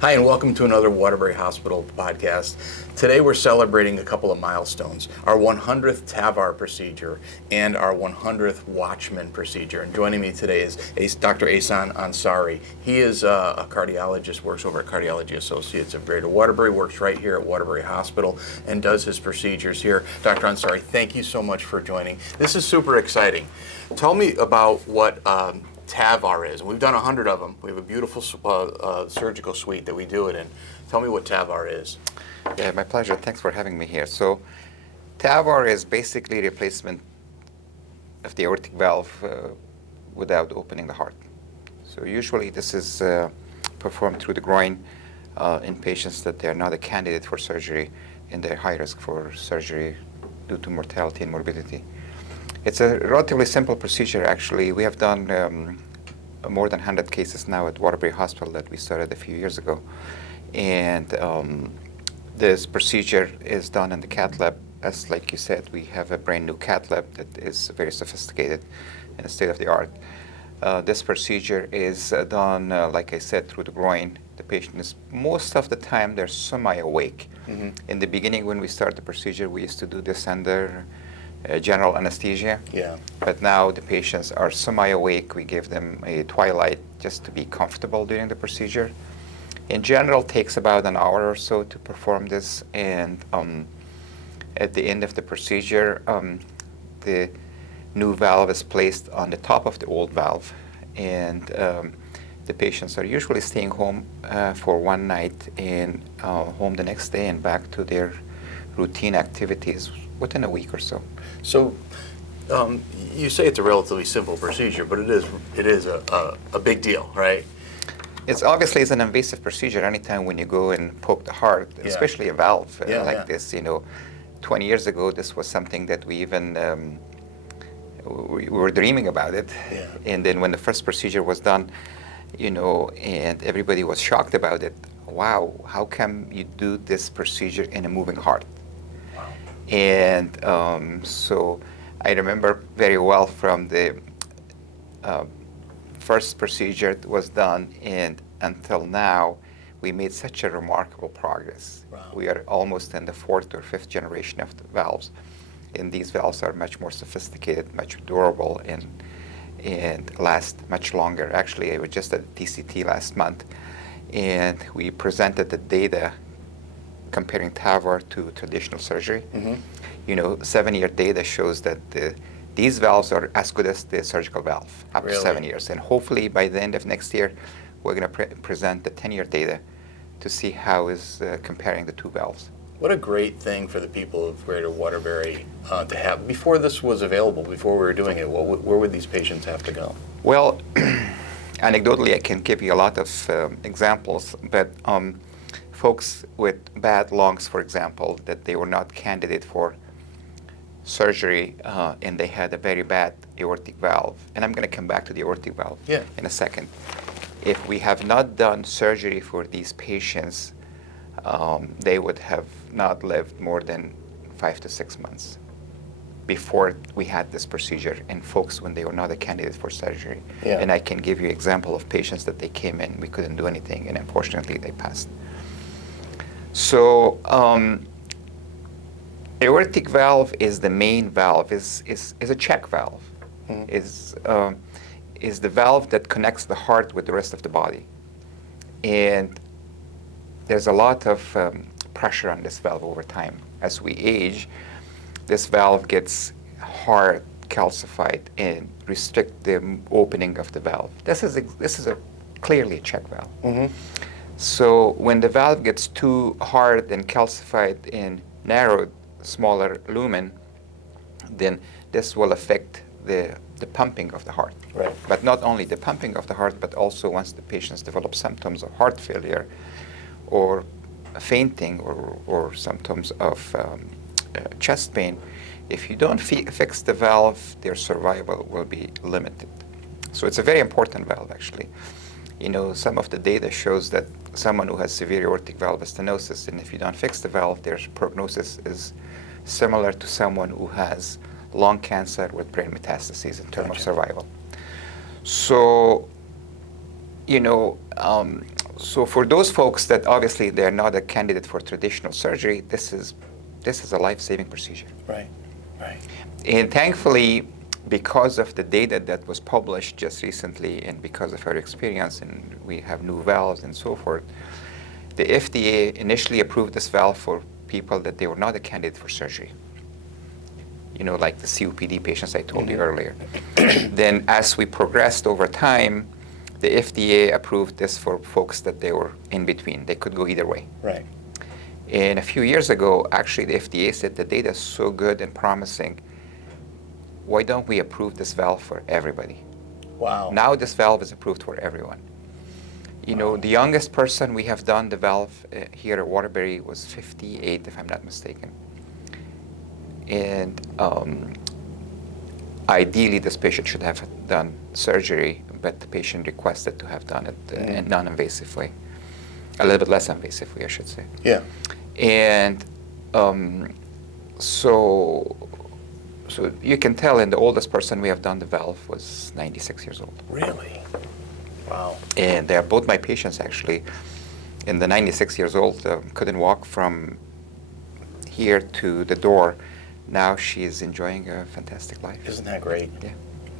Hi, and welcome to another Waterbury Hospital podcast. Today we're celebrating a couple of milestones, our 100th TAVR procedure and our 100th Watchman procedure. And joining me today is Dr. Ehsan Ansari. He is a cardiologist, works over at Cardiology Associates of Greater Waterbury, works right here at Waterbury Hospital, and does his procedures here. Dr. Ansari, thank you so much for joining. This is super exciting. Tell me about what TAVR is. We've done 100 of them. We have a beautiful surgical suite that we do it in. Tell me what TAVR is. Yeah, my pleasure. Thanks for having me here. So TAVR is basically replacement of the aortic valve without opening the heart. So usually this is performed through the groin in patients that they are not a candidate for surgery and they're high risk for surgery due to mortality and morbidity. It's a relatively simple procedure, actually. We have done more than 100 cases now at Waterbury Hospital that we started a few years ago. And this procedure is done in the cath lab. As like you said, we have a brand new cath lab that is very sophisticated and state of the art. This procedure is done, like I said, through the groin. The patient is, most of the time, they're semi-awake. Mm-hmm. In the beginning, when we start the procedure, we used to do this under general anesthesia. Yeah. But now the patients are semi-awake. We give them a twilight just to be comfortable during the procedure. In general, it takes about an hour or so to perform this. And at the end of the procedure, the new valve is placed on the top of the old valve. And the patients are usually staying home for one night and home the next day and back to their routine activities within a week or so. So you say it's a relatively simple procedure, but it is a big deal, right? It's obviously an invasive procedure anytime when you go and poke the heart, yeah. Especially a valve this. 20 years ago, this was something that we even we were dreaming about it. Yeah. And then when the first procedure was done, and everybody was shocked about it. Wow, how come you do this procedure in a moving heart? And so I remember very well from the first procedure that was done and until now, we made such a remarkable progress. Wow. We are almost in the 4th or 5th generation of the valves. And these valves are much more sophisticated, much durable, and last much longer. Actually, I was just at TCT last month, and we presented the data comparing TAVR to traditional surgery. Mm-hmm. 7-year data shows that these valves are as good as the surgical valve up to 7 years. And hopefully by the end of next year, we're going to present the 10-year data to see how is comparing the two valves. What a great thing for the people of Greater Waterbury to have. Before this was available, before we were doing it, where would these patients have to go? Well, anecdotally, I can give you a lot of examples, but folks with bad lungs, for example, that they were not candidate for surgery and they had a very bad aortic valve. And I'm going to come back to the aortic valve in a second. If we have not done surgery for these patients, they would have not lived more than 5 to 6 months before we had this procedure in folks when they were not a candidate for surgery. Yeah. And I can give you an example of patients that they came in, we couldn't do anything, and unfortunately they passed. So aortic valve is the main valve, is a check valve, mm-hmm. Is the valve that connects the heart with the rest of the body. And there's a lot of pressure on this valve over time. As we age, this valve gets hard, calcified, and restrict the opening of the valve. This is clearly a check valve. Mm-hmm. So when the valve gets too hard and calcified and narrowed, smaller lumen, then this will affect the pumping of the heart. Right. But not only the pumping of the heart, but also once the patients develop symptoms of heart failure or fainting or symptoms of chest pain, if you don't fix the valve, their survival will be limited. So it's a very important valve, actually. Some of the data shows that someone who has severe aortic valve stenosis, and if you don't fix the valve, their prognosis is similar to someone who has lung cancer with brain metastases in terms of survival. So, So for those folks that obviously they're not a candidate for traditional surgery, this is a life-saving procedure. Right, right. And thankfully, because of the data that was published just recently and because of our experience, and we have new valves and so forth, the FDA initially approved this valve for people that they were not a candidate for surgery. You know, like the COPD patients I told you earlier. Then as we progressed over time, the FDA approved this for folks that they were in between. They could go either way. Right. And a few years ago, actually, the FDA said the data is so good and promising, why don't we approve this valve for everybody? Wow. Now this valve is approved for everyone. You know, the youngest person we have done the valve here at Waterbury was 58, if I'm not mistaken. And ideally, this patient should have done surgery, but the patient requested to have done it in a non-invasive way, a little bit less invasive way, I should say. Yeah. And so you can tell, and the oldest person we have done the valve was 96 years old. Really? Wow. And they are both my patients, actually. And the 96 years old couldn't walk from here to the door. Now she is enjoying a fantastic life. Isn't that great? Yeah.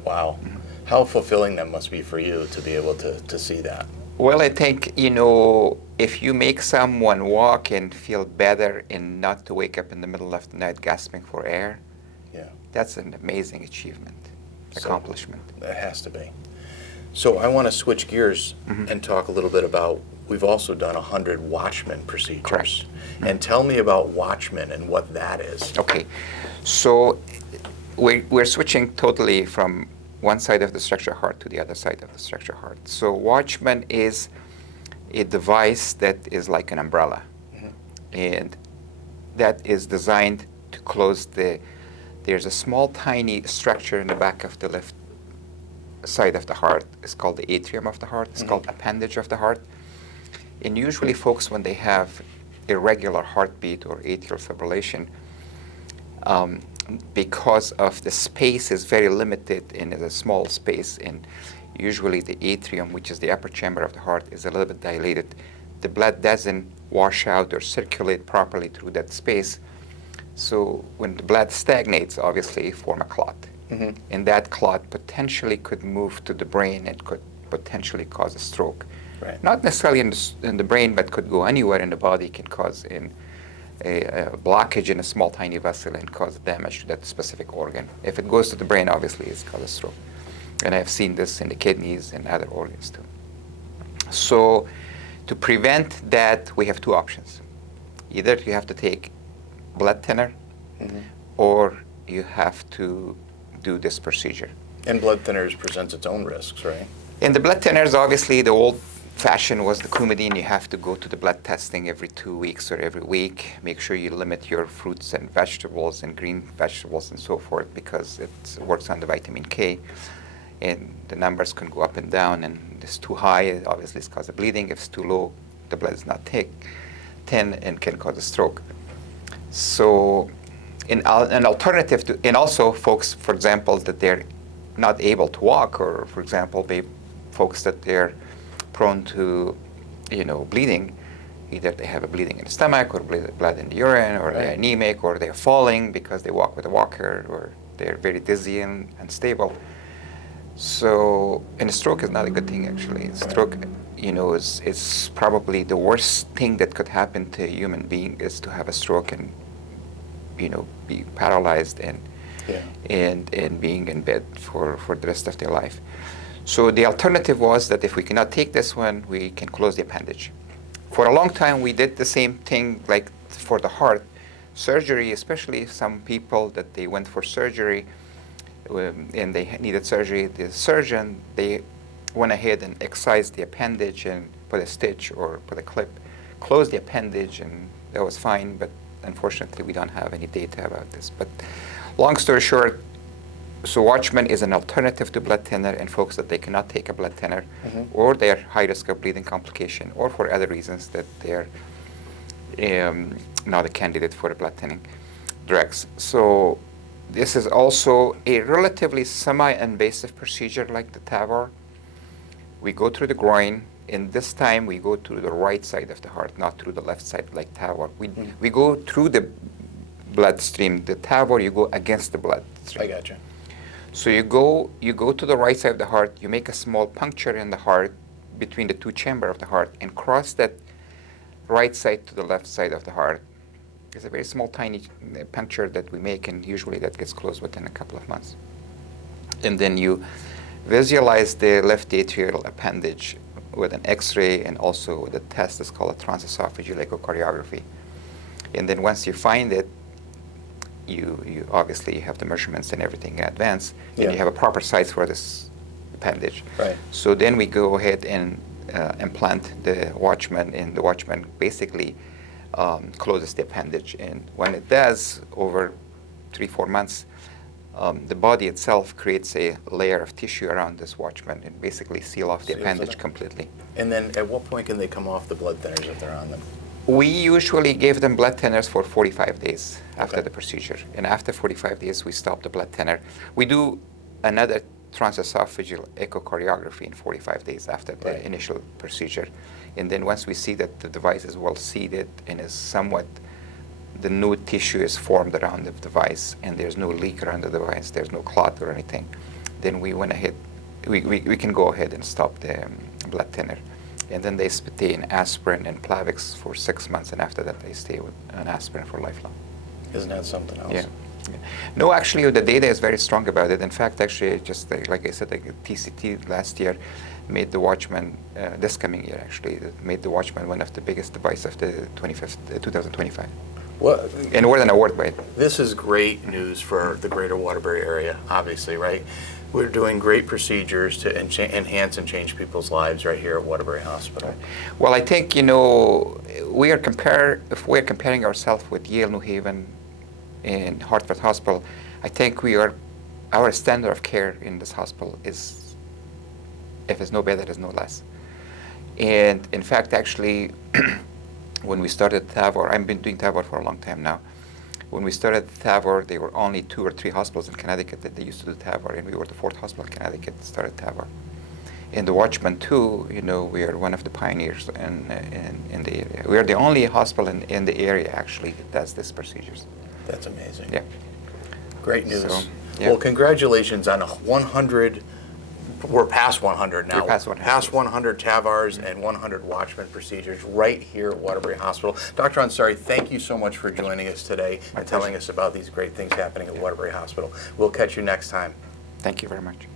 Wow. How fulfilling that must be for you to be able to see that. Well, I think, you know, if you make someone walk and feel better and not to wake up in the middle of the night gasping for air, Yeah. that's an amazing achievement, accomplishment. That has to be. So I want to switch gears and talk a little bit about, we've also done 100 Watchman procedures. Correct. And tell me about Watchman and what that is. Okay, so we're switching totally from one side of the structural heart to the other side of the structural heart. So Watchman is a device that is like an umbrella, and that is designed to close there's a small tiny structure in the back of the left side of the heart. It's called the atrium of the heart. It's called appendage of the heart. And usually folks, when they have irregular heartbeat or atrial fibrillation, because of the space is very limited and is a small space, and usually the atrium, which is the upper chamber of the heart, is a little bit dilated, the blood doesn't wash out or circulate properly through that space. So when the blood stagnates, obviously form a clot. And that clot potentially could move to the brain and could potentially cause a stroke. Right. Not necessarily in the brain, but could go anywhere in the body, can cause a blockage in a small tiny vessel and cause damage to that specific organ. If it goes to the brain, obviously it's called a stroke. And I've seen this in the kidneys and other organs too. So to prevent that, we have two options. Either you have to take blood thinner or you have to do this procedure. And blood thinners presents its own risks, right? In the blood thinners, obviously the old fashion was the Coumadin. You have to go to the blood testing every 2 weeks or every week. Make sure you limit your fruits and vegetables and green vegetables and so forth, because it works on the vitamin K. And the numbers can go up and down, and if it's too high, obviously it's cause of bleeding. If it's too low, the blood is not thin and can cause a stroke. So an alternative to, and also folks, for example, that they're not able to walk, or for example, folks that they're prone to, bleeding, either they have a bleeding in the stomach or blood in the urine, or they're anemic, or they're falling because they walk with a walker, or they're very dizzy and unstable. So, and a stroke is not a good thing, actually. Stroke, is probably the worst thing that could happen to a human being, is to have a stroke and, be paralyzed and being in bed for the rest of their life. So the alternative was that if we cannot take this one, we can close the appendage. For a long time, we did the same thing like for the heart. Surgery, especially some people that they went for surgery and they needed surgery, the surgeon, they went ahead and excised the appendage and put a stitch or put a clip, closed the appendage, and that was fine, but unfortunately we don't have any data about this. But long story short, so Watchman is an alternative to blood thinner, and folks that they cannot take a blood thinner, or they're high risk of bleeding complication, or for other reasons that they're not a candidate for the blood thinning drugs. So this is also a relatively semi-invasive procedure like the TAVR. We go through the groin, And this time we go to the right side of the heart, not through the left side like TAVR. We go through the bloodstream. The TAVR, you go against the bloodstream. I got you. So you go to the right side of the heart, you make a small puncture in the heart between the two chambers of the heart and cross that right side to the left side of the heart. It's a very small, tiny puncture that we make, and usually that gets closed within a couple of months. And then you visualize the left atrial appendage with an X-ray and also with a test that's called a transesophageal echocardiography. And then once you find it, you obviously have the measurements and everything in advance, and you have a proper size for this appendage. Right. So then we go ahead and implant the Watchman, and the Watchman basically closes the appendage. And when it does, over 3-4 months, the body itself creates a layer of tissue around this Watchman and basically seal off the appendage completely. And then at what point can they come off the blood thinners if they're on them? We usually give them blood thinners for 45 days after the procedure. And after 45 days, we stop the blood thinner. We do another transesophageal echocardiography in 45 days after the initial procedure. And then once we see that the device is well seated and is somewhat, the new tissue is formed around the device and there's no leak around the device, there's no clot or anything, then we went ahead, we can go ahead and stop the blood thinner. And then they stay in aspirin and Plavix for 6 months, and after that they stay with an aspirin for lifelong. Isn't that something else? Yeah. No, actually, the data is very strong about it. In fact, actually, just like I said, like TCT last year made the Watchman, this coming year actually, made the Watchman one of the biggest devices of the 2025. Well, and award an award by it. This is great news for the greater Waterbury area, obviously, right? We're doing great procedures to enhance and change people's lives right here at Waterbury Hospital. Well, I think, if we're comparing ourselves with Yale, New Haven, and Hartford Hospital, I think our standard of care in this hospital is, if it's no better, it's no less. And in fact, actually, when we started TAVR, I've been doing TAVR for a long time now. When we started TAVR, there were only 2 or 3 hospitals in Connecticut that they used to do TAVR, and we were the 4th hospital in Connecticut that started TAVR. In the Watchman too, we are one of the pioneers in the area. We are the only hospital in the area actually that does these procedures. That's amazing. Yeah. Great news. So, yeah. Well, congratulations on 100. We're past 100 now. We're past 100. Past 100 TAVRs and 100 Watchman procedures right here at Waterbury Hospital. Dr. Ansari, thank you so much for joining us today and telling us about these great things happening at Waterbury Hospital. We'll catch you next time. Thank you very much.